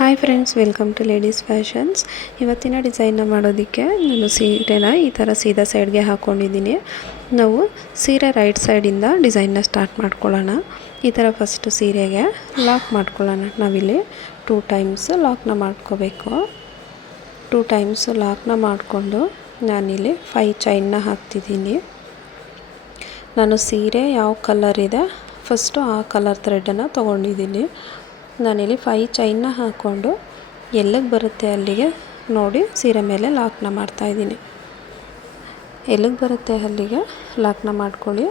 Hi friends, welcome to ladies fashions. ಇವತ್ತಿನ ಡಿಸೈನ್ನ ಮಾಡೋದಕ್ಕೆ ನಾನು ಸೀರೆನ ಈ ಥರ ಸೀದಾ ಸೈಡ್ಗೆ ಹಾಕ್ಕೊಂಡಿದ್ದೀನಿ. ನಾವು ಸೀರೆ ರೈಟ್ ಸೈಡಿಂದ ಡಿಸೈನ್ನ ಸ್ಟಾರ್ಟ್ ಮಾಡ್ಕೊಳ್ಳೋಣ. ಈ ಥರ ಫಸ್ಟು ಸೀರೆಗೆ ಲಾಕ್ ಮಾಡ್ಕೊಳ್ಳೋಣ. ನಾವಿಲ್ಲಿ 2 ಟೈಮ್ಸ್ ಲಾಕ್ನ ಮಾಡ್ಕೋಬೇಕು. 2 ಟೈಮ್ಸ್ ಲಾಕ್ನ ಮಾಡಿಕೊಂಡು ನಾನಿಲ್ಲಿ 5 ಚೈನ್ನ ಹಾಕ್ತಿದ್ದೀನಿ. ನಾನು ಸೀರೆ ಯಾವ ಕಲರ್ ಇದೆ ಫಸ್ಟು ಆ ಕಲರ್ ಥ್ರೆಡನ್ನು ತೊಗೊಂಡಿದ್ದೀನಿ. ನಾನಿಲ್ಲಿ 5 ಚೈನ್ನ ಹಾಕ್ಕೊಂಡು ಎಲ್ಲಿಗೆ ಬರುತ್ತೆ ಅಲ್ಲಿಗೆ ನೋಡಿ ಸೀರೆ ಮೇಲೆ ಲಾಕ್ನ ಮಾಡ್ತಾಯಿದ್ದೀನಿ. ಎಲ್ಲಿಗೆ ಬರುತ್ತೆ ಅಲ್ಲಿಗೆ ಲಾಕ್ನ ಮಾಡ್ಕೊಳ್ಳಿ.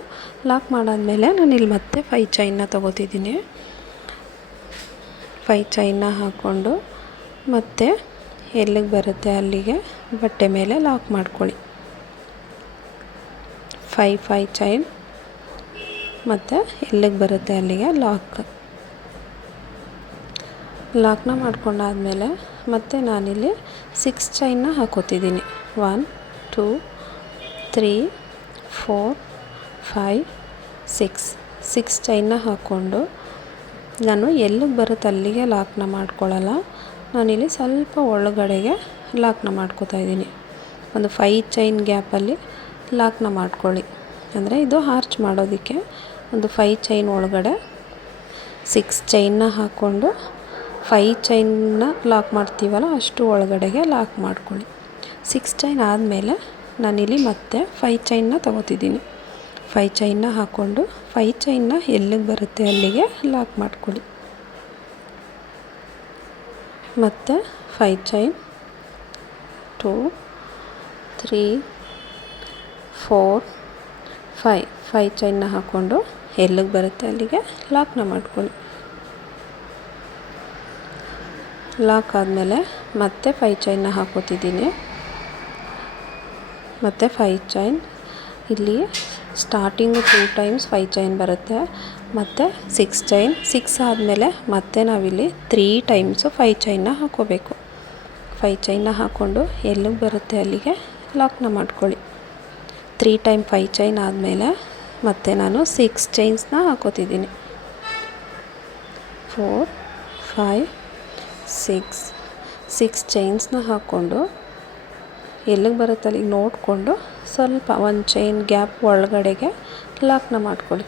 ಲಾಕ್ ಮಾಡಾದಮೇಲೆ ನಾನಿಲ್ಲಿ ಮತ್ತೆ 5 ಚೈನ್ನ ತೊಗೋತಿದ್ದೀನಿ. 5 ಚೈನ್ನ ಹಾಕ್ಕೊಂಡು ಮತ್ತೆ ಎಲ್ಲಿಗೆ ಬರುತ್ತೆ ಅಲ್ಲಿಗೆ ಬಟ್ಟೆ ಮೇಲೆ ಲಾಕ್ ಮಾಡ್ಕೊಳ್ಳಿ. 5 ಚೈನ್ ಮತ್ತು ಎಲ್ಲಿಗೆ ಬರುತ್ತೆ ಅಲ್ಲಿಗೆ ಲಾಕ್ನ ಮಾಡ್ಕೊಂಡಾದಮೇಲೆ ಮತ್ತೆ ನಾನಿಲ್ಲಿ 6 ಚೈನ್ನ ಹಾಕೋತಿದ್ದೀನಿ. 1 2 3 4 5 6 ಚೈನ್ನ ಹಾಕ್ಕೊಂಡು ನಾನು ಎಲ್ಲಿಗೆ ಬರುತ್ತೆ ಅಲ್ಲಿಗೆ ಲಾಕ್ನ ಮಾಡ್ಕೊಳ್ಳಲ್ಲ. ನಾನಿಲ್ಲಿ ಸ್ವಲ್ಪ ಒಳಗಡೆಗೆ ಲಾಕ್ನ ಮಾಡ್ಕೋತಾ ಇದ್ದೀನಿ. ಒಂದು 5 ಚೈನ್ ಗ್ಯಾಪಲ್ಲಿ ಲಾಕ್ನ ಮಾಡ್ಕೊಳ್ಳಿ. ಅಂದರೆ ಇದು ಆರ್ಚ್ ಮಾಡೋದಕ್ಕೆ ಒಂದು 5 ಚೈನ್ ಒಳಗಡೆ 6 ಚೈನ್ನ ಹಾಕ್ಕೊಂಡು 5 ಚೈನ್ನ ಲಾಕ್ ಮಾಡ್ತೀವಲ್ಲ ಅಷ್ಟು ಒಳಗಡೆಗೆ ಲಾಕ್ ಮಾಡ್ಕೊಳ್ಳಿ. 6 ಚೈನ್ ಆದಮೇಲೆ ನಾನಿಲ್ಲಿ ಮತ್ತೆ 5 ಚೈನ್ನ ತೊಗೋತಿದ್ದೀನಿ. 5 ಚೈನ್ನ ಹಾಕ್ಕೊಂಡು 5 ಚೈನ್ನ ಎಲ್ಲಿಗೆ ಬರುತ್ತೆ ಅಲ್ಲಿಗೆ ಲಾಕ್ ಮಾಡ್ಕೊಳ್ಳಿ. ಮತ್ತು 5 ಚೈನ್ 2 3 4 5 ಚೈನ್ನ ಹಾಕ್ಕೊಂಡು ಎಲ್ಲಿಗೆ ಬರುತ್ತೆ ಅಲ್ಲಿಗೆ ಲಾಕ್ನ ಮಾಡ್ಕೊಳ್ಳಿ. ಲಾಕ್ ಆದಮೇಲೆ ಮತ್ತೆ 5 ಚೈನ್ನ ಹಾಕೋತಿದ್ದೀನಿ. ಮತ್ತು 5 ಚೈನ್ ಇಲ್ಲಿ ಸ್ಟಾರ್ಟಿಂಗು 2 ಟೈಮ್ಸ್ 5 ಚೈನ್ ಬರುತ್ತೆ. ಮತ್ತು 6 ಚೈನ್ 6 ಆದಮೇಲೆ ಮತ್ತೆ ನಾವಿಲ್ಲಿ 3 ಟೈಮ್ಸು 5 ಚೈನ್ನ ಹಾಕೋಬೇಕು. 5 ಚೈನ್ನ ಹಾಕ್ಕೊಂಡು ಎಲ್ಲಿಗೆ ಬರುತ್ತೆ ಅಲ್ಲಿಗೆ ಲಾಕ್ನ ಮಾಡ್ಕೊಳ್ಳಿ. 3 ಟೈಮ್ 5 ಚೈನ್ ಆದಮೇಲೆ ಮತ್ತೆ ನಾನು 6 ಚೈನ್ಸ್ನ ಹಾಕೋತಿದ್ದೀನಿ. 4 5 6 ಚೈನ್ಸ್ನ ಹಾಕ್ಕೊಂಡು ಎಲ್ಲಿಗೆ ಬರುತ್ತೆ ಅಲ್ಲಿಗೆ ನೋಡಿಕೊಂಡು ಸ್ವಲ್ಪ 1 ಚೈನ್ ಗ್ಯಾಪ್ ಒಳಗಡೆಗೆ ಲಾಕ್ನ ಮಾಡ್ಕೊಳ್ಳಿ.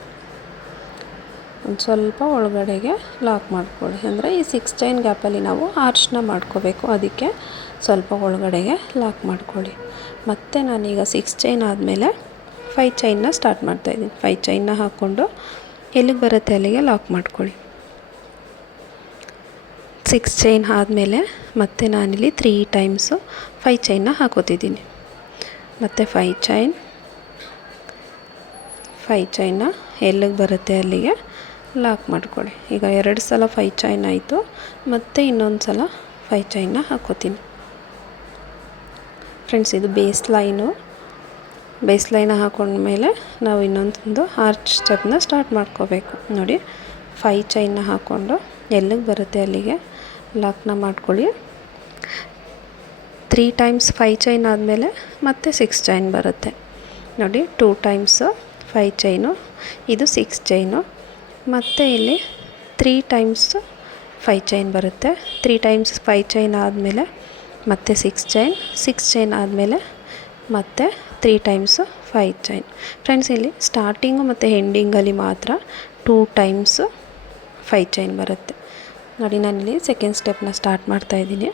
ಒಂದು ಸ್ವಲ್ಪ ಒಳಗಡೆಗೆ ಲಾಕ್ ಮಾಡ್ಕೊಳ್ಳಿ. ಅಂದರೆ ಈ 6 ಚೈನ್ ಗ್ಯಾಪಲ್ಲಿ ನಾವು ಆರ್ಚ್ನ ಮಾಡ್ಕೋಬೇಕು, ಅದಕ್ಕೆ ಸ್ವಲ್ಪ ಒಳಗಡೆಗೆ ಲಾಕ್ ಮಾಡ್ಕೊಳ್ಳಿ. ಮತ್ತು ನಾನೀಗ 6 ಚೈನ್ ಆದಮೇಲೆ 5 ಚೈನ್ನ ಸ್ಟಾರ್ಟ್ ಮಾಡ್ತಾಯಿದ್ದೀನಿ. 5 ಚೈನ್ನ ಹಾಕ್ಕೊಂಡು ಎಲ್ಲಿಗೆ ಬರುತ್ತೆ ಅಲ್ಲಿಗೆ ಲಾಕ್ ಮಾಡ್ಕೊಳ್ಳಿ. 6 ಚೈನ್ ಆದಮೇಲೆ ಮತ್ತೆ ನಾನಿಲ್ಲಿ 3 ಟೈಮ್ಸು 5 ಚೈನ್ನ ಹಾಕೋತಿದ್ದೀನಿ. ಮತ್ತು 5 ಚೈನ್ನ ಎಲ್ಲಿಗೆ ಬರುತ್ತೆ ಅಲ್ಲಿಗೆ ಲಾಕ್ ಮಾಡ್ಕೊಳ್ಳಿ. ಈಗ 2 ಸಲ 5 ಚೈನ್ ಆಯಿತು. ಮತ್ತು ಇನ್ನೊಂದು ಸಲ 5 ಚೈನ್ನ ಹಾಕೋತೀನಿ. ಫ್ರೆಂಡ್ಸ್, ಇದು ಬೇಸ್ ಲೈನ ಹಾಕೊಂಡ್ಮೇಲೆ ನಾವು ಇನ್ನೊಂದು ಆರ್ಚ್ ಸ್ಟೆಪ್ನ ಸ್ಟಾರ್ಟ್ ಮಾಡ್ಕೋಬೇಕು. ನೋಡಿ, 5 ಚೈನ್ನ ಹಾಕ್ಕೊಂಡು ಎಲ್ಲಿಗೆ ಬರುತ್ತೆ ಅಲ್ಲಿಗೆ ಲಾಕ್ನ ಮಾಡ್ಕೊಳ್ಳಿ. 3 ಟೈಮ್ಸ್ 5 ಚೈನ್ ಆದಮೇಲೆ ಮತ್ತೆ 6 ಚೈನ್ ಬರುತ್ತೆ. ನೋಡಿ, 2 ಟೈಮ್ಸು 5 ಚೈನು, ಇದು 6 ಚೈನು. ಮತ್ತು ಇಲ್ಲಿ 3 ಟೈಮ್ಸ್ 5 ಚೈನ್ ಬರುತ್ತೆ. 3 ಟೈಮ್ಸ್ 5 ಚೈನ್ ಆದಮೇಲೆ ಮತ್ತೆ 6 ಚೈನ್ ಆದಮೇಲೆ ಮತ್ತೆ 3 ಟೈಮ್ಸು 5 ಚೈನ್. ಫ್ರೆಂಡ್ಸ್, ಇಲ್ಲಿ ಸ್ಟಾರ್ಟಿಂಗು ಮತ್ತು ಎಂಡಿಂಗಲ್ಲಿ ಮಾತ್ರ 2 ಟೈಮ್ಸು 5 ಚೈನ್ ಬರುತ್ತೆ. ನೋಡಿ, ನಾನಿಲ್ಲಿ ಸೆಕೆಂಡ್ ಸ್ಟೆಪ್ನ ಸ್ಟಾರ್ಟ್ ಮಾಡ್ತಾಯಿದ್ದೀನಿ.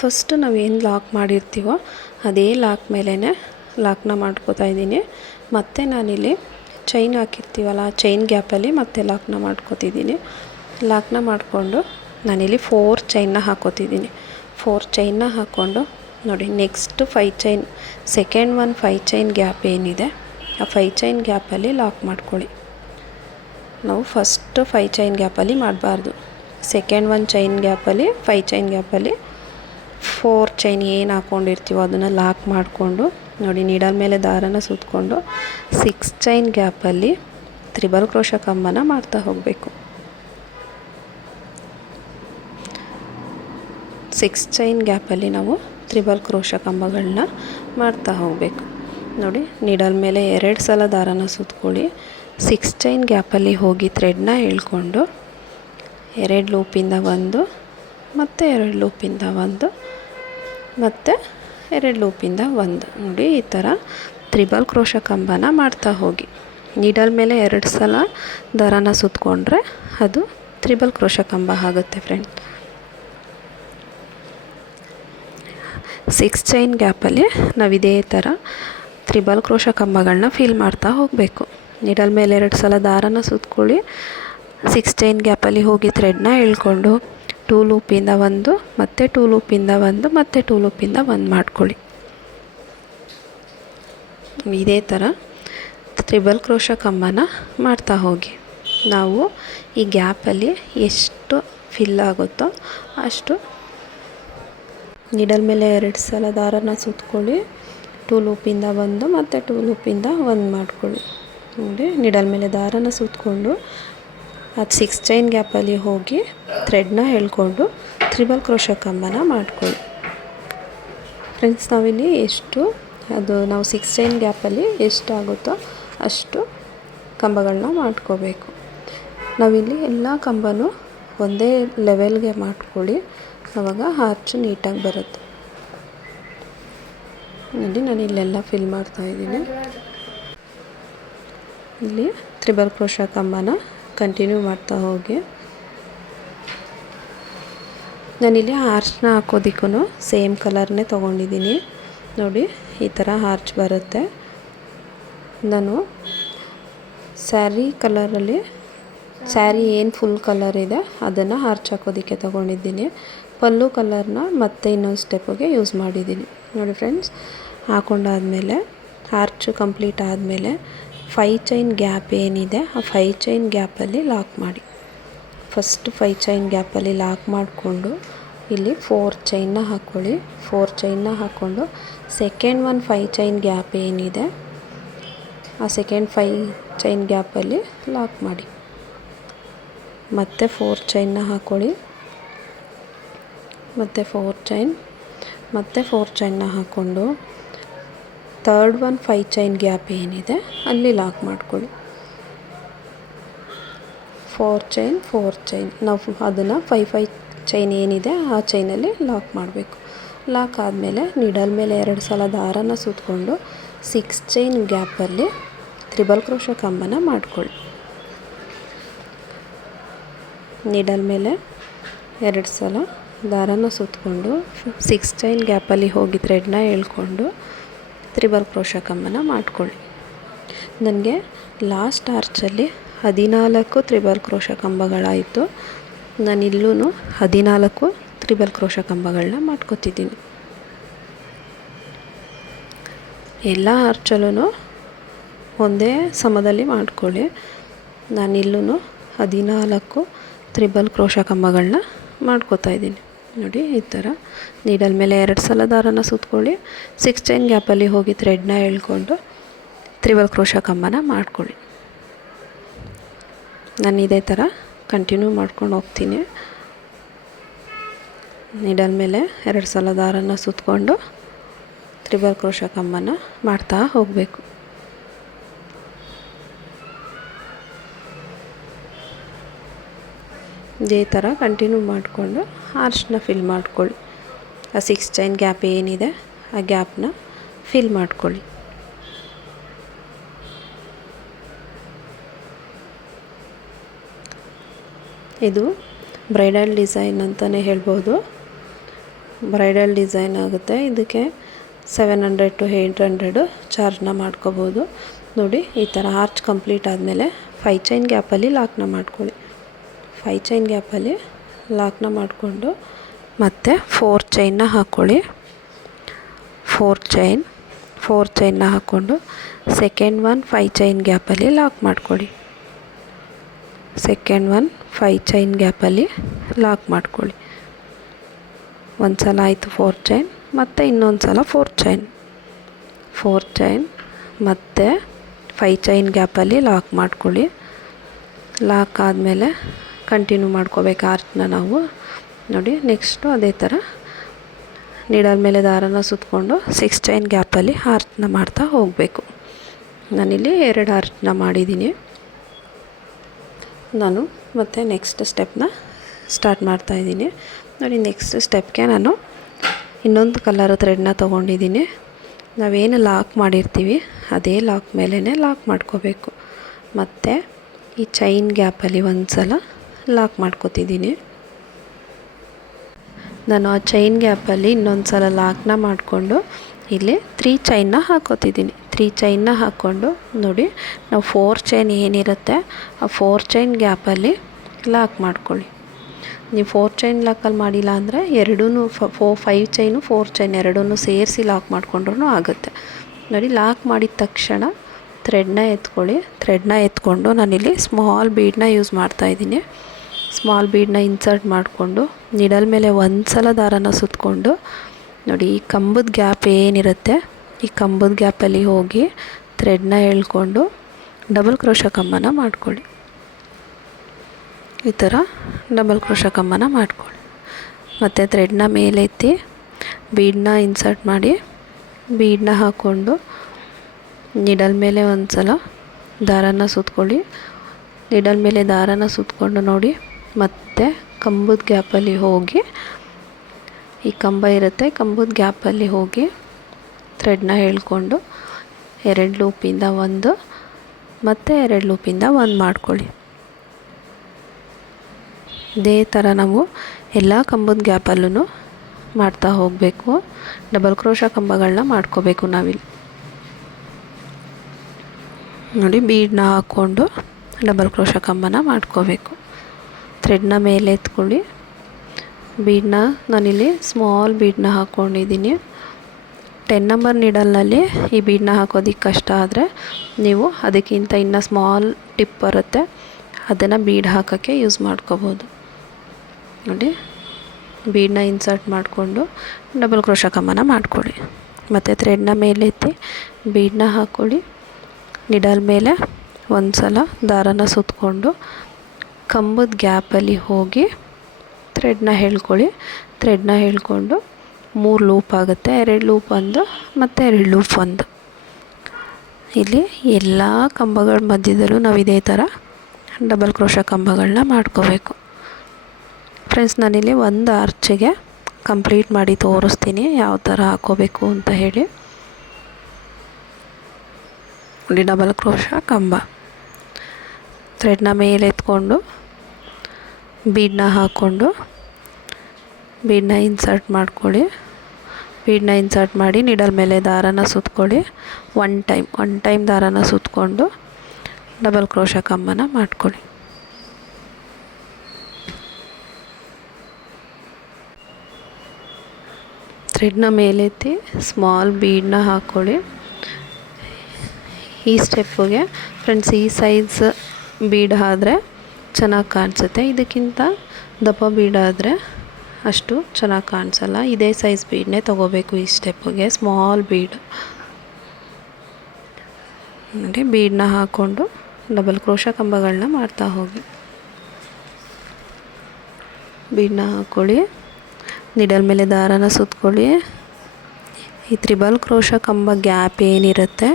ಫಸ್ಟು ನಾವೇನು ಲಾಕ್ ಮಾಡಿರ್ತೀವೋ ಅದೇ ಲಾಕ್ ಮೇಲೇ ಲಾಕ್ನ ಮಾಡ್ಕೋತಾ ಇದ್ದೀನಿ. ಮತ್ತು ನಾನಿಲ್ಲಿ ಚೈನ್ ಹಾಕಿರ್ತೀವಲ್ಲ ಆ ಚೈನ್ ಗ್ಯಾಪಲ್ಲಿ ಮತ್ತೆ ಲಾಕ್ನ ಮಾಡ್ಕೋತಿದ್ದೀನಿ. ಲಾಕ್ನ ಮಾಡಿಕೊಂಡು ನಾನಿಲ್ಲಿ 4 ಚೈನ್ನ ಹಾಕೋತಿದ್ದೀನಿ. 4 ಚೈನ್ನ ಹಾಕ್ಕೊಂಡು ನೋಡಿ, next 5 chain second 5 chain gap ಏನಿದೆ ಆ 5 ಚೈನ್ ಗ್ಯಾಪಲ್ಲಿ ಲಾಕ್ ಮಾಡ್ಕೊಳ್ಳಿ. ನಾವು ಫಸ್ಟು 5 ಚೈನ್ ಗ್ಯಾಪಲ್ಲಿ ಮಾಡಬಾರ್ದು. ಸೆಕೆಂಡ್ 1 ಚೈನ್ ಗ್ಯಾಪಲ್ಲಿ 5 ಚೈನ್ ಗ್ಯಾಪಲ್ಲಿ 4 ಚೈನ್ ಏನು ಹಾಕ್ಕೊಂಡಿರ್ತೀವೋ ಅದನ್ನು ಲಾಕ್ ಮಾಡಿಕೊಂಡು ನೋಡಿ, ನೀಡಲ್ ಮೇಲೆ ದಾರನ ಸುತ್ತಕೊಂಡು 6 ಚೈನ್ ಗ್ಯಾಪಲ್ಲಿ ತ್ರಿಬಲ್ ಕ್ರೋಶ ಕಂಬನ ಮಾಡ್ತಾ ಹೋಗಬೇಕು. 6 ಚೈನ್ ಗ್ಯಾಪಲ್ಲಿ ನಾವು ತ್ರಿಬಲ್ ಕ್ರೋಶ ಕಂಬಗಳನ್ನ ಮಾಡ್ತಾ ಹೋಗಬೇಕು. ನೋಡಿ, ನೀಡಲ್ ಮೇಲೆ 2 ಸಲ ದಾರನ ಸುತ್ತಕೊಳ್ಳಿ. 6 ಚೈನ್ ಗ್ಯಾಪಲ್ಲಿ ಹೋಗಿ ಥ್ರೆಡ್ನ ಎಳ್ಕೊಂಡು 2 ಲೂಪಿಂದ 1 ಮತ್ತು 2 ಲೂಪಿಂದ ಒಂದು, ಮತ್ತು 2 ಲೂಪಿಂದ ಒಂದು. ನೋಡಿ ಈ ಥರ ತ್ರಿಬಲ್ ಕ್ರೋಶ ಕಂಬನ ಮಾಡ್ತಾ ಹೋಗಿ. ನೀಡಲ್ ಮೇಲೆ 2 ಸಲ ದಾರಾನ ಸುತ್ತಕೊಂಡ್ರೆ ಅದು ತ್ರಿಬಲ್ ಕ್ರೋಶ ಕಂಬ ಆಗುತ್ತೆ ಫ್ರೆಂಡ್. 6 ಚೈನ್ ಗ್ಯಾಪಲ್ಲಿ ನಾವು ಇದೇ ಥರ ತ್ರಿಬಲ್ ಕ್ರೋಶ ಕಂಬಗಳನ್ನ ಫಿಲ್ ಮಾಡ್ತಾ ಹೋಗಬೇಕು. ನೀಡಲ್ ಮೇಲೆ 2 ಸಲ ದಾರಾನ ಸುತ್ತಕೊಳ್ಳಿ. 6 ಚೈನ್ ಗ್ಯಾಪಲ್ಲಿ ಹೋಗಿ ಥ್ರೆಡ್ನ ಎಳ್ಕೊಂಡು 2 ಲೂಪಿಂದ ಒಂದು, ಮತ್ತು 2 ಲೂಪಿಂದ ಒಂದು, ಮತ್ತು 2 ಲೂಪಿಂದ ಒಂದು ಮಾಡ್ಕೊಳ್ಳಿ. ಇದೇ ಥರ ತ್ರಿಬಲ್ ಕ್ರೋಶ ಕಂಬನ ಮಾಡ್ತಾ ಹೋಗಿ. ನಾವು ಈ ಗ್ಯಾಪಲ್ಲಿ ಎಷ್ಟು ಫಿಲ್ ಆಗುತ್ತೋ ಅಷ್ಟು ನೀಡಲ್ ಮೇಲೆ 2 ಸಲ ದಾರಾನ ಸುತ್ತಕೊಳ್ಳಿ. 2 ಲೂಪಿಂದ ಒಂದು, ಮತ್ತು 2 ಲೂಪಿಂದ ಒಂದು ಮಾಡ್ಕೊಳ್ಳಿ. ನೋಡಿ ನೀಡಲ್ ಮೇಲೆ ದಾರಾನ ಸುತ್ತಕೊಂಡು ಅದು 6 ಚೈನ್ ಗ್ಯಾಪಲ್ಲಿ ಹೋಗಿ ಥ್ರೆಡ್ನ ಎಳ್ಕೊಂಡು ತ್ರಿಬಲ್ ಕ್ರೋಶ ಕಂಬನ ಮಾಡ್ಕೊಳ್ಳಿ. ಫ್ರೆಂಡ್ಸ್ ನಾವಿಲ್ಲಿ ನಾವು 6 ಚೈನ್ ಗ್ಯಾಪಲ್ಲಿ ಎಷ್ಟಾಗುತ್ತೋ ಅಷ್ಟು ಕಂಬಗಳನ್ನ ಮಾಡ್ಕೋಬೇಕು. ನಾವಿಲ್ಲಿ ಎಲ್ಲ ಕಂಬನೂ ಒಂದೇ ಲೆವೆಲ್ಗೆ ಮಾಡ್ಕೊಳ್ಳಿ, ಆವಾಗ ಆರ್ಚ್ ನೀಟಾಗಿ ಬರುತ್ತೆ. ನೋಡಿ ನಾನು ಇಲ್ಲೆಲ್ಲ ಫಿಲ್ ಮಾಡ್ತಾಯಿದ್ದೀನಿ. ಇಲ್ಲಿ ತ್ರಿಬಲ್ ಕ್ರೋಶ ಕಂಬನ ಕಂಟಿನ್ಯೂ ಮಾಡ್ತಾ ಹೋಗಿ. ನಾನಿಲ್ಲಿ ಆರ್ಚ್ನ ಹಾಕೋದಕ್ಕೂ ಸೇಮ್ ಕಲರ್ನೇ ತೊಗೊಂಡಿದ್ದೀನಿ. ನೋಡಿ ಈ ಥರ ಆರ್ಚ್ ಬರುತ್ತೆ. ನಾನು ಸ್ಯಾರಿ ಏನು ಫುಲ್ ಕಲರ್ ಇದೆ ಅದನ್ನು ಆರ್ಚ್ ಹಾಕೋದಕ್ಕೆ ತೊಗೊಂಡಿದ್ದೀನಿ. ಪಲ್ಲು ಕಲರ್ನ ಮತ್ತೆ ಇನ್ನೊಂದು ಸ್ಟೆಪ್ಪಿಗೆ ಯೂಸ್ ಮಾಡಿದ್ದೀನಿ. ನೋಡಿ ಫ್ರೆಂಡ್ಸ್, ಹಾಕೊಂಡಾದಮೇಲೆ ಆರ್ಚ್ ಕಂಪ್ಲೀಟ್ ಆದಮೇಲೆ 5 ಚೈನ್ ಗ್ಯಾಪ್ ಏನಿದೆ ಆ 5 ಚೈನ್ ಗ್ಯಾಪಲ್ಲಿ ಲಾಕ್ ಮಾಡಿ. ಫಸ್ಟ್ 5 ಚೈನ್ ಗ್ಯಾಪಲ್ಲಿ ಲಾಕ್ ಮಾಡಿಕೊಂಡು ಇಲ್ಲಿ 4 ಚೈನ್ನ ಹಾಕ್ಕೊಳ್ಳಿ. 4 ಚೈನ್ನ ಹಾಕ್ಕೊಂಡು ಸೆಕೆಂಡ್ 5 ಚೈನ್ ಗ್ಯಾಪ್ ಏನಿದೆ ಆ ಸೆಕೆಂಡ್ 5 ಚೈನ್ ಗ್ಯಾಪಲ್ಲಿ ಲಾಕ್ ಮಾಡಿ. ಮತ್ತೆ 4 ಚೈನ್ನ ಹಾಕ್ಕೊಳ್ಳಿ, ಮತ್ತು 4 ಚೈನ್, ಮತ್ತು 4 ಚೈನ್ನ ಹಾಕ್ಕೊಂಡು ಥರ್ಡ್ 5 ಚೈನ್ ಗ್ಯಾಪ್ ಏನಿದೆ ಅಲ್ಲಿ ಲಾಕ್ ಮಾಡ್ಕೊಳ್ಳಿ. 4 ಚೈನ್ 4 ಚೈನ್ ನಾವು ಅದನ್ನು 5 ಚೈನ್ ಏನಿದೆ ಆ ಚೈನಲ್ಲಿ ಲಾಕ್ ಮಾಡಬೇಕು. ಲಾಕ್ ಆದಮೇಲೆ ನೀಡಲ್ ಮೇಲೆ 2 ಸಲ ದಾರಾನ ಸುತ್ತಕೊಂಡು 6 ಚೈನ್ ಗ್ಯಾಪಲ್ಲಿ ತ್ರಿಬಲ್ ಕ್ರೋಶ ಕಂಬನ ಮಾಡ್ಕೊಳ್ಳಿ. ನೀಡಲ್ ಮೇಲೆ 2 ಸಲ ದಾರಾನ ಸುತ್ತಕೊಂಡು 6 ಚೈನ್ ಗ್ಯಾಪಲ್ಲಿ ಹೋಗಿ ಥ್ರೆಡ್ನ ಎಳ್ಕೊಂಡು ತ್ರಿಬಲ್ ಕ್ರೋಶ ಕಂಬನ ಮಾಡ್ಕೊಳ್ಳಿ. ನನಗೆ ಲಾಸ್ಟ್ ಆರ್ಚಲ್ಲಿ 14 ತ್ರಿಬಲ್ ಕ್ರೋಶ ಕಂಬಗಳಾಯಿತು. ನಾನಿಲ್ಲೂ 14 ತ್ರಿಬಲ್ ಕ್ರೋಶ ಕಂಬಗಳನ್ನ ಮಾಡ್ಕೊತಿದ್ದೀನಿ. ಎಲ್ಲ ಆರ್ಚಲ್ಲೂ ಒಂದೇ ಸಮದಲ್ಲಿ ಮಾಡ್ಕೊಳ್ಳಿ. ನಾನಿಲ್ಲೂ 14 ತ್ರಿಬಲ್ ಕ್ರೋಶ ಕಂಬಗಳನ್ನ ಮಾಡ್ಕೋತಾ ಇದ್ದೀನಿ. ನೋಡಿ ಈ ಥರ ನೀಡಲ್ ಮೇಲೆ 2 ಸಲ ದಾರಾನ ಸುತ್ತಕೊಳ್ಳಿ. 6 ಚೈನ್ ಗ್ಯಾಪಲ್ಲಿ ಹೋಗಿ ಥ್ರೆಡ್ನ ಎಳ್ಕೊಂಡು ತ್ರಿಬಲ್ ಕ್ರೋಶ ಕಂಬನ ಮಾಡ್ಕೊಳ್ಳಿ. ನಾನು ಇದೇ ಥರ ಕಂಟಿನ್ಯೂ ಮಾಡ್ಕೊಂಡು ಹೋಗ್ತೀನಿ. ನೀಡಲ್ ಮೇಲೆ 2 ಸಲ ದಾರಾನ ಸುತ್ತಕೊಂಡು ತ್ರಿಬಲ್ ಕ್ರೋಶ ಕಂಬನ ಮಾಡ್ತಾ ಹೋಗಬೇಕು. ಇದೇ ಥರ ಕಂಟಿನ್ಯೂ ಮಾಡಿಕೊಂಡು ಆರ್ಚ್ನ ಫಿಲ್ ಮಾಡ್ಕೊಳ್ಳಿ. ಆ 6 ಚೈನ್ ಗ್ಯಾಪ್ ಏನಿದೆ ಆ ಗ್ಯಾಪ್ನ ಫಿಲ್ ಮಾಡ್ಕೊಳ್ಳಿ. ಇದು ಬ್ರೈಡಲ್ ಡಿಸೈನ್ ಅಂತಲೇ ಹೇಳ್ಬೋದು. ಬ್ರೈಡಲ್ ಡಿಸೈನ್ ಆಗುತ್ತೆ. ಇದಕ್ಕೆ 700 to 800 ಚಾರ್ಜ್ನ ಮಾಡ್ಕೋಬೋದು. ನೋಡಿ ಈ ಥರ ಆರ್ಚ್ ಕಂಪ್ಲೀಟ್ ಆದಮೇಲೆ 5 ಚೈನ್ ಗ್ಯಾಪಲ್ಲಿ ಲಾಕ್ನ ಮಾಡ್ಕೊಳ್ಳಿ. 5 ಚೈನ್ ಗ್ಯಾಪಲ್ಲಿ ಲಾಕ್ನ ಮಾಡಿಕೊಂಡು ಮತ್ತೆ 4 ಚೈನ್ನ ಹಾಕ್ಕೊಳ್ಳಿ. 4 ಚೈನ್ನ ಹಾಕ್ಕೊಂಡು ಸೆಕೆಂಡ್ 5 ಚೈನ್ ಗ್ಯಾಪಲ್ಲಿ ಲಾಕ್ ಮಾಡ್ಕೊಳ್ಳಿ. ಸೆಕೆಂಡ್ 5 ಚೈನ್ ಗ್ಯಾಪಲ್ಲಿ ಲಾಕ್ ಮಾಡ್ಕೊಳ್ಳಿ. ಒಂದು ಸಲ ಆಯಿತು 4 ಚೈನ್, ಮತ್ತು ಇನ್ನೊಂದು ಸಲ 4 ಚೈನ್ ಮತ್ತು 5 ಚೈನ್ ಗ್ಯಾಪಲ್ಲಿ ಲಾಕ್ ಮಾಡ್ಕೊಳ್ಳಿ. ಲಾಕ್ ಆದಮೇಲೆ ಕಂಟಿನ್ಯೂ ಮಾಡ್ಕೋಬೇಕು ಆರ್ಚ್ನ ನಾವು. ನೋಡಿ ನೆಕ್ಸ್ಟು ಅದೇ ಥರ ನೀಡಲ್ ಮೇಲೆ ದಾರಾನ ಸುತ್ತಕೊಂಡು 6 ಚೈನ್ ಗ್ಯಾಪಲ್ಲಿ ಆರ್ಚ್ನ ಮಾಡ್ತಾ ಹೋಗಬೇಕು. ನಾನಿಲ್ಲಿ 2 ಆರ್ಚ್ನ ಮಾಡಿದ್ದೀನಿ. ನಾನು ಮತ್ತು ನೆಕ್ಸ್ಟ್ ಸ್ಟೆಪ್ನ ಸ್ಟಾರ್ಟ್ ಮಾಡ್ತಾಯಿದ್ದೀನಿ. ನೋಡಿ ನೆಕ್ಸ್ಟ್ ಸ್ಟೆಪ್ಗೆ ನಾನು ಇನ್ನೊಂದು ಕಲರ್ ಥ್ರೆಡ್ನ ತೊಗೊಂಡಿದ್ದೀನಿ. ನಾವೇನು ಲಾಕ್ ಮಾಡಿರ್ತೀವಿ ಅದೇ ಲಾಕ್ ಮೇಲೇ ಲಾಕ್ ಮಾಡ್ಕೋಬೇಕು. ಮತ್ತು ಈ ಚೈನ್ ಗ್ಯಾಪಲ್ಲಿ ಒಂದು ಸಲ ಲಾಕ್ ಮಾಡ್ಕೋತಿದ್ದೀನಿ. ನಾನು ಆ ಚೈನ್ ಗ್ಯಾಪಲ್ಲಿ ಇನ್ನೊಂದು ಸಲ ಲಾಕ್ನ ಮಾಡಿಕೊಂಡು ಇಲ್ಲಿ 3 ಚೈನ್ನ ಹಾಕೋತಿದ್ದೀನಿ. 3 ಚೈನ್ನ ಹಾಕ್ಕೊಂಡು ನೋಡಿ, ನಾವು 4 ಚೈನ್ ಏನಿರುತ್ತೆ ಆ 4 ಚೈನ್ ಗ್ಯಾಪಲ್ಲಿ ಲಾಕ್ ಮಾಡ್ಕೊಳ್ಳಿ. ನೀವು 4 ಚೈನ್ ಲಾಕಲ್ಲಿ ಮಾಡಿಲ್ಲ ಅಂದರೆ ಎರಡೂ 5 ಚೈನು 4 ಚೈನ್ ಎರಡೂ ಸೇರಿಸಿ ಲಾಕ್ ಮಾಡಿಕೊಂಡ್ರೂ ಆಗುತ್ತೆ. ನೋಡಿ, ಲಾಕ್ ಮಾಡಿದ ತಕ್ಷಣ ಥ್ರೆಡ್ನ ಎತ್ಕೊಳ್ಳಿ. ಥ್ರೆಡ್ನ ಎತ್ಕೊಂಡು ನಾನಿಲ್ಲಿ ಸ್ಮಾಲ್ ಬೀಡನ್ನ ಯೂಸ್ ಮಾಡ್ತಾಯಿದ್ದೀನಿ. ಸ್ಮಾಲ್ ಬೀಡನ್ನ ಇನ್ಸರ್ಟ್ ಮಾಡಿಕೊಂಡು ನಿಡಲ್ ಮೇಲೆ ಒಂದು ಸಲ ದಾರನ ಸುತ್ತಕೊಂಡು ನೋಡಿ, ಈ ಕಂಬದ ಗ್ಯಾಪ್ ಏನಿರುತ್ತೆ ಈ ಕಂಬದ ಗ್ಯಾಪಲ್ಲಿ ಹೋಗಿ ಥ್ರೆಡ್ನ ಎಳ್ಕೊಂಡು ಡಬಲ್ ಕ್ರೋಶಾ ಕಂಬನ ಮಾಡ್ಕೊಳ್ಳಿ. ಈ ಥರ ಡಬಲ್ ಕ್ರೋಶಾ ಕಂಬನ ಮಾಡ್ಕೊಳ್ಳಿ. ಮತ್ತು ಥ್ರೆಡ್ನ ಮೇಲೆತ್ತಿ ಬೀಡನ್ನ ಇನ್ಸರ್ಟ್ ಮಾಡಿ ಬೀಡನ್ನ ಹಾಕ್ಕೊಂಡು ನಿಡಲ್ ಮೇಲೆ ಒಂದು ಸಲ ದಾರನ ಸುತ್ಕೊಳ್ಳಿ. ನಿಡಲ್ ಮೇಲೆ ದಾರನ ಸುತ್ತಕೊಂಡು ನೋಡಿ, ಮತ್ತು ಕಂಬದ ಗ್ಯಾಪಲ್ಲಿ ಹೋಗಿ ಈ ಕಂಬ ಇರುತ್ತೆ ಕಂಬದ ಗ್ಯಾಪಲ್ಲಿ ಹೋಗಿ ಥ್ರೆಡ್ನ ಎಳ್ಕೊಂಡು 2 ಲೂಪಿಂದ 1 ಮತ್ತು 2 ಲೂಪಿಂದ 1 ಮಾಡ್ಕೊಳ್ಳಿ. ಇದೇ ಥರ ನಾವು ಎಲ್ಲ ಕಂಬದ ಗ್ಯಾಪಲ್ಲೂ ಮಾಡ್ತಾ ಹೋಗಬೇಕು. ಡಬಲ್ ಕ್ರೋಶಾ ಕಂಬಗಳನ್ನ ಮಾಡ್ಕೋಬೇಕು ನಾವಿಲ್ಲಿ. ನೋಡಿ, ಬೀಡನ್ನ ಹಾಕ್ಕೊಂಡು ಡಬಲ್ ಕ್ರೋಶಾ ಕಂಬನ ಮಾಡ್ಕೋಬೇಕು. ಥ್ರೆಡ್ನ ಮೇಲೆ ಎತ್ಕೊಳ್ಳಿ. ಬೀಡನ್ನ ನಾನಿಲ್ಲಿ ಸ್ಮಾಲ್ ಬೀಡನ್ನ ಹಾಕ್ಕೊಂಡಿದ್ದೀನಿ. 10 ನಂಬರ್ ನೀಡಲ್ನಲ್ಲಿ ಈ ಬೀಡನ್ನ ಹಾಕೋದಕ್ಕೆ ಕಷ್ಟ ಆದರೆ ನೀವು ಅದಕ್ಕಿಂತ ಇನ್ನೂ ಸ್ಮಾಲ್ ಟಿಪ್ ಬರುತ್ತೆ, ಅದನ್ನು ಬೀಡ್ ಹಾಕೋಕ್ಕೆ ಯೂಸ್ ಮಾಡ್ಕೋಬೋದು. ನೋಡಿ, ಬೀಡನ್ನ ಇನ್ಸರ್ಟ್ ಮಾಡಿಕೊಂಡು ಡಬಲ್ ಕ್ರೋಶಾ ಕಂಬನ ಮಾಡ್ಕೊಳ್ಳಿ. ಮತ್ತು ಥ್ರೆಡ್ನ ಮೇಲೆತ್ತಿ ಬೀಡನ್ನ ಹಾಕ್ಕೊಳ್ಳಿ. ನಿಡಲ್ ಮೇಲೆ ಒಂದು ಸಲ ದಾರನ ಸುತ್ತಕೊಂಡು ಕಂಬದ ಗ್ಯಾಪಲ್ಲಿ ಹೋಗಿ ಥ್ರೆಡ್ನ ಎಳ್ಕೊಳ್ಳಿ. ಥ್ರೆಡ್ನ ಎಳ್ಕೊಂಡು 3 ಲೂಪ್ ಆಗುತ್ತೆ. 2 ಲೂಪ್ ಒಂದು ಮತ್ತು 2 ಲೂಪ್ ಒಂದು. ಇಲ್ಲಿ ಎಲ್ಲ ಕಂಬಗಳ ಮಧ್ಯದಲ್ಲೂ ನಾವು ಇದೇ ಥರ ಡಬಲ್ ಕ್ರೋಶಾ ಕಂಬಗಳನ್ನ ಮಾಡ್ಕೋಬೇಕು. ಫ್ರೆಂಡ್ಸ್, ನಾನಿಲ್ಲಿ ಒಂದು ಆರ್ಚಿಗೆ ಕಂಪ್ಲೀಟ್ ಮಾಡಿ ತೋರಿಸ್ತೀನಿ ಯಾವ ಥರ ಹಾಕ್ಕೋಬೇಕು ಅಂತ ಹೇಳಿ. ಇಲ್ಲಿ ಡಬಲ್ ಕ್ರೋಶಾ ಕಂಬ ಥ್ರೆಡ್ನ ಮೇಲೆ ಎತ್ಕೊಂಡು ಬೀಡನ್ನ ಹಾಕ್ಕೊಂಡು ಬೀಡನ್ನ ಇನ್ಸರ್ಟ್ ಮಾಡ್ಕೊಳ್ಳಿ. ಬೀಡನ್ನ ಇನ್ಸರ್ಟ್ ಮಾಡಿ ನಿಡಲ್ ಮೇಲೆ ದಾರನ ಸುತ್ತಕೊಳ್ಳಿ. ಒನ್ ಟೈಮ್ ದಾರನ ಸುತ್ತಕೊಂಡು ಡಬಲ್ ಕ್ರೋಶಾ ಕಂಬನ ಮಾಡ್ಕೊಳ್ಳಿ. ಥ್ರೆಡ್ನ ಮೇಲೆತ್ತಿ ಸ್ಮಾಲ್ ಬೀಡನ್ನ ಹಾಕ್ಕೊಳ್ಳಿ. ಈ ಸ್ಟೆಪ್ಪಿಗೆ ಫ್ರೆಂಡ್ಸ್ ಈ ಸೈಜ್ ಬೀಡ್ ಆದರೆ ಚೆನ್ನಾಗಿ ಕಾಣಿಸುತ್ತೆ. ಇದಕ್ಕಿಂತ ದಪ್ಪ ಬೀಡ್ ಆದರೆ ಅಷ್ಟು ಚೆನ್ನಾಗಿ ಕಾಣಿಸಲ್ಲ. ಇದೇ ಸೈಜ್ ಬೀಡನ್ನೇ ತೊಗೋಬೇಕು ಈ ಸ್ಟೆಪ್ಪಿಗೆ, ಸ್ಮಾಲ್ ಬೀಡ್. ನೋಡಿ, ಬೀಡನ್ನ ಹಾಕ್ಕೊಂಡು ಡಬಲ್ ಕ್ರೋಶಾ ಕಂಬಗಳನ್ನ ಮಾಡ್ತಾ ಹೋಗಿ. ಬೀಡನ್ನ ಹಾಕ್ಕೊಳ್ಳಿ. ನಿಡಲ್ ಮೇಲೆ ದಾರನ ಸುತ್ತಕೊಳ್ಳಿ. ಈ ತ್ರಿಬಲ್ ಕ್ರೋಶಾ ಕಂಬ ಗ್ಯಾಪ್ ಏನಿರುತ್ತೆ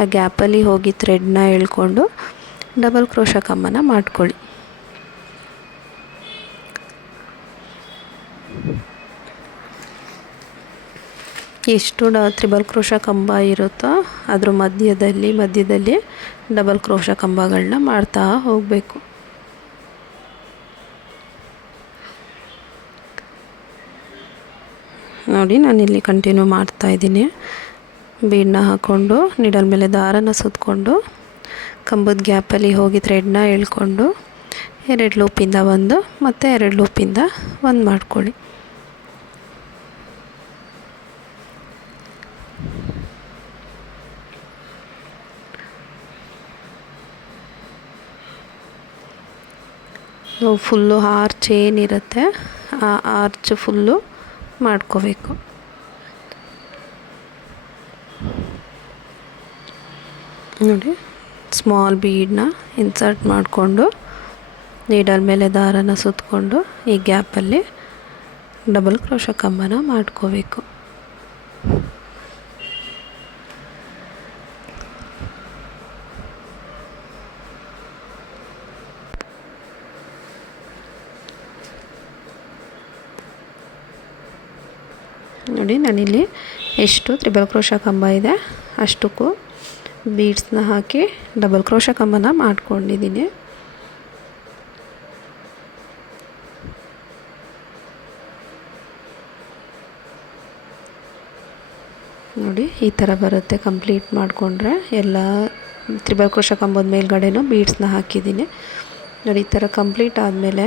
ಆ ಗ್ಯಾಪಲ್ಲಿ ಹೋಗಿ ಥ್ರೆಡ್ನ ಎಳ್ಕೊಂಡು ಡಬಲ್ ಕ್ರೋಶಾ ಕಂಬನ ಮಾಡ್ಕೊಳ್ಳಿ. ಎಷ್ಟು ತ್ರಿಬಲ್ ಕ್ರೋಶಾ ಕಂಬ ಇರುತ್ತೋ ಅದ್ರ ಮಧ್ಯದಲ್ಲಿ ಡಬಲ್ ಕ್ರೋಶಾ ಕಂಬಗಳನ್ನ ಮಾಡ್ತಾ ಹೋಗಬೇಕು. ನೋಡಿ, ನಾನಿಲ್ಲಿ ಕಂಟಿನ್ಯೂ ಮಾಡ್ತಾಯಿದ್ದೀನಿ. ಬೀಡನ್ನ ಹಾಕ್ಕೊಂಡು ನಿಡಲ್ ಮೇಲೆ ದಾರನ ಸುತ್ತಕೊಂಡು ಕಂಬದ ಗ್ಯಾಪಲ್ಲಿ ಹೋಗಿ ಥ್ರೆಡ್ನ ಎಳ್ಕೊಂಡು 2 ಲೂಪಿಂದ 1 ಮತ್ತು 2 ಲೂಪಿಂದ 1 ಮಾಡ್ಕೊಳ್ಳಿ. ನಾವು ಫುಲ್ಲು ಆರ್ಚ್ ಏನಿರುತ್ತೆ ಆ ಆರ್ಚ್ ಫುಲ್ಲು ಮಾಡ್ಕೋಬೇಕು. ನೋಡಿ, ಸ್ಮಾಲ್ ಬೀಡನ್ನ ಇನ್ಸರ್ಟ್ ಮಾಡಿಕೊಂಡು ನೀಡಲ್ ಮೇಲೆ ದಾರನ ಸುತ್ತಕೊಂಡು ಈ ಗ್ಯಾಪಲ್ಲಿ ಡಬಲ್ ಕ್ರೋಶಾ ಕಂಬನ ಮಾಡ್ಕೋಬೇಕು. ನೋಡಿ ನಾನಿಲ್ಲಿ ಎಷ್ಟು ತ್ರಿಬಲ್ ಕ್ರೋಶ ಕಂಬ ಇದೆ ಅಷ್ಟಕ್ಕೂ ಬೀಡ್ಸ್ನ ಹಾಕಿ ಡಬಲ್ ಕ್ರೋಶ ಕಂಬನ ಮಾಡ್ಕೊಂಡಿದ್ದೀನಿ. ನೋಡಿ ಈ ಥರ ಬರುತ್ತೆ. ಕಂಪ್ಲೀಟ್ ಮಾಡಿಕೊಂಡ್ರೆ ಎಲ್ಲ ತ್ರಿಬಲ್ ಕ್ರೋಶ ಕಂಬದ ಮೇಲ್ಗಡೆನೂ ಬೀಡ್ಸ್ನ ಹಾಕಿದ್ದೀನಿ. ನೋಡಿ ಈ ಥರ ಕಂಪ್ಲೀಟ್ ಆದಮೇಲೆ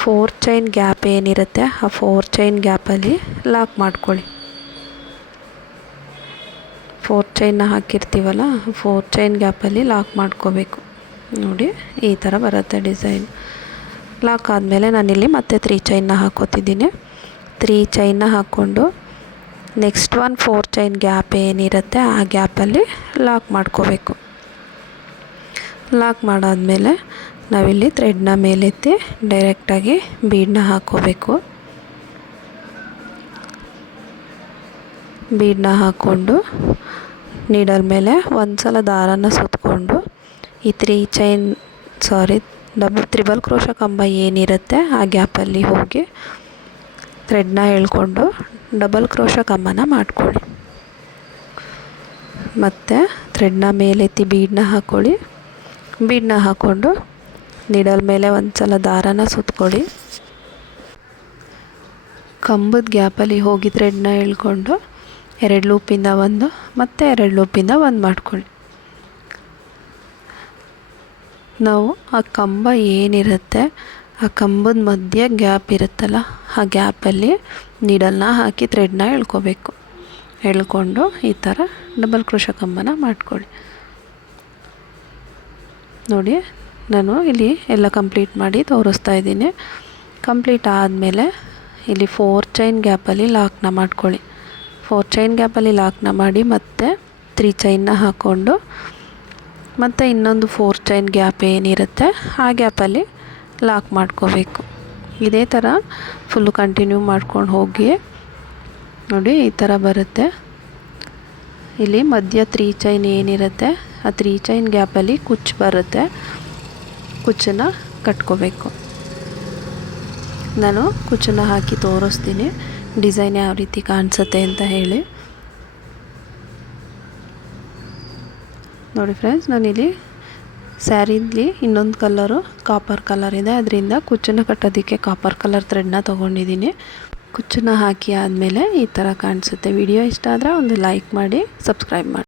4 ಚೈನ್ ಗ್ಯಾಪ್ ಏನಿರುತ್ತೆ ಆ 4 ಚೈನ್ ಗ್ಯಾಪಲ್ಲಿ ಲಾಕ್ ಮಾಡ್ಕೊಳ್ಳಿ. 4 ಚೈನ್ನ ಹಾಕಿರ್ತೀವಲ್ಲ 4 ಚೈನ್ ಗ್ಯಾಪಲ್ಲಿ ಲಾಕ್ ಮಾಡ್ಕೋಬೇಕು. ನೋಡಿ ಈ ಥರ ಬರುತ್ತೆ ಡಿಸೈನ್. ಲಾಕ್ ಆದಮೇಲೆ ನಾನಿಲ್ಲಿ ಮತ್ತೆ 3 ಚೈನ್ನ ಹಾಕೋತಿದ್ದೀನಿ. 3 ಚೈನ್ನ ಹಾಕ್ಕೊಂಡು ನೆಕ್ಸ್ಟ್ 4 ಚೈನ್ ಗ್ಯಾಪ್ ಏನಿರುತ್ತೆ ಆ ಗ್ಯಾಪಲ್ಲಿ ಲಾಕ್ ಮಾಡ್ಕೋಬೇಕು. ಲಾಕ್ ಮಾಡಾದಮೇಲೆ ನಾವಿಲ್ಲಿ ಥ್ರೆಡ್ನ ಮೇಲೆತ್ತಿ ಡೈರೆಕ್ಟಾಗಿ ಬೀಡನ್ನ ಹಾಕ್ಕೋಬೇಕು. ಬೀಡನ್ನ ಹಾಕ್ಕೊಂಡು ನೀಡಲ್ ಮೇಲೆ ಒಂದು ಸಲ ದಾರನ ಸುತ್ತಕೊಂಡು ಈ ತ್ರಿಬಲ್ ಕ್ರೋಶ ಕಂಬ ಏನಿರುತ್ತೆ ಆ ಗ್ಯಾಪಲ್ಲಿ ಹೋಗಿ ಥ್ರೆಡ್ನ ಎಳ್ಕೊಂಡು ಡಬಲ್ ಕ್ರೋಶ ಕಂಬನ ಮಾಡ್ಕೊಳ್ಳಿ. ಮತ್ತು ಥ್ರೆಡ್ನ ಮೇಲೆತ್ತಿ ಬೀಡನ್ನ ಹಾಕ್ಕೊಳ್ಳಿ. ಬೀಡನ್ನ ಹಾಕ್ಕೊಂಡು ನೀಡಲ್ ಮೇಲೆ ಒಂದು ಸಲ ದಾರನ ಸುತ್ತಕೊಳ್ಳಿ. ಕಂಬದ ಗ್ಯಾಪಲ್ಲಿ ಹೋಗಿ ಥ್ರೆಡ್ನ ಎಳ್ಕೊಂಡು 2 ಲೂಪಿಂದ 1 ಮತ್ತು 2 ಲೂಪಿಂದ 1 ಮಾಡ್ಕೊಳ್ಳಿ. ನಾವು ಆ ಕಂಬ ಏನಿರುತ್ತೆ ಆ ಕಂಬದ ಮಧ್ಯೆ ಗ್ಯಾಪ್ ಇರುತ್ತಲ್ಲ ಆ ಗ್ಯಾಪಲ್ಲಿ ನೀಡಲ್ನ ಹಾಕಿ ಥ್ರೆಡ್ನ ಎಳ್ಕೋಬೇಕು. ಎಳ್ಕೊಂಡು ಈ ಥರ ಡಬಲ್ ಕ್ರೋಶ ಕಂಬನ ಮಾಡ್ಕೊಳ್ಳಿ. ನೋಡಿ ನಾನು ಇಲ್ಲಿ ಎಲ್ಲ ಕಂಪ್ಲೀಟ್ ಮಾಡಿ ತೋರಿಸ್ತಾ ಇದ್ದೀನಿ. ಕಂಪ್ಲೀಟ್ ಆದಮೇಲೆ ಇಲ್ಲಿ 4 ಚೈನ್ ಗ್ಯಾಪಲ್ಲಿ ಲಾಕ್ನ ಮಾಡ್ಕೊಳ್ಳಿ. 4 ಚೈನ್ ಗ್ಯಾಪಲ್ಲಿ ಲಾಕ್ನ ಮಾಡಿ ಮತ್ತೆ 3 ಚೈನ್ನ ಹಾಕ್ಕೊಂಡು ಮತ್ತು ಇನ್ನೊಂದು 4 ಚೈನ್ ಗ್ಯಾಪ್ ಏನಿರುತ್ತೆ ಆ ಗ್ಯಾಪಲ್ಲಿ ಲಾಕ್ ಮಾಡ್ಕೋಬೇಕು. ಇದೇ ಥರ ಫುಲ್ಲು ಕಂಟಿನ್ಯೂ ಮಾಡ್ಕೊಂಡು ಹೋಗಿ. ನೋಡಿ ಈ ಥರ ಬರುತ್ತೆ. ಇಲ್ಲಿ ಮಧ್ಯ 3 ಚೈನ್ ಏನಿರುತ್ತೆ ಆ 3 ಚೈನ್ ಗ್ಯಾಪಲ್ಲಿ ಕುಚ್ಚು ಬರುತ್ತೆ. ಕುಚ್ಚನ್ನು ಕಟ್ಕೋಬೇಕು. ನಾನು ಕುಚ್ಚನ್ನು ಹಾಕಿ ತೋರಿಸ್ತೀನಿ ಡಿಸೈನ್ ಯಾವ ರೀತಿ ಕಾಣಿಸುತ್ತೆ ಅಂತ ಹೇಳಿ. ನೋಡಿ ಫ್ರೆಂಡ್ಸ್, ನಾನಿಲ್ಲಿ ಸ್ಯಾರಿಲಿ ಇನ್ನೊಂದು ಕಲರು ಕಾಪರ್ ಕಲರ್ ಇದೆ, ಅದರಿಂದ ಕುಚ್ಚನ್ನು ಕಟ್ಟೋದಕ್ಕೆ ಕಾಪರ್ ಕಲರ್ ಥ್ರೆಡ್ನ ತೊಗೊಂಡಿದ್ದೀನಿ. ಕುಚ್ಚನ್ನು ಹಾಕಿ ಆದಮೇಲೆ ಈ ಥರ ಕಾಣಿಸುತ್ತೆ. ವಿಡಿಯೋ ಇಷ್ಟ ಆದರೆ ಒಂದು ಲೈಕ್ ಮಾಡಿ, ಸಬ್ಸ್ಕ್ರೈಬ್ ಮಾಡಿ.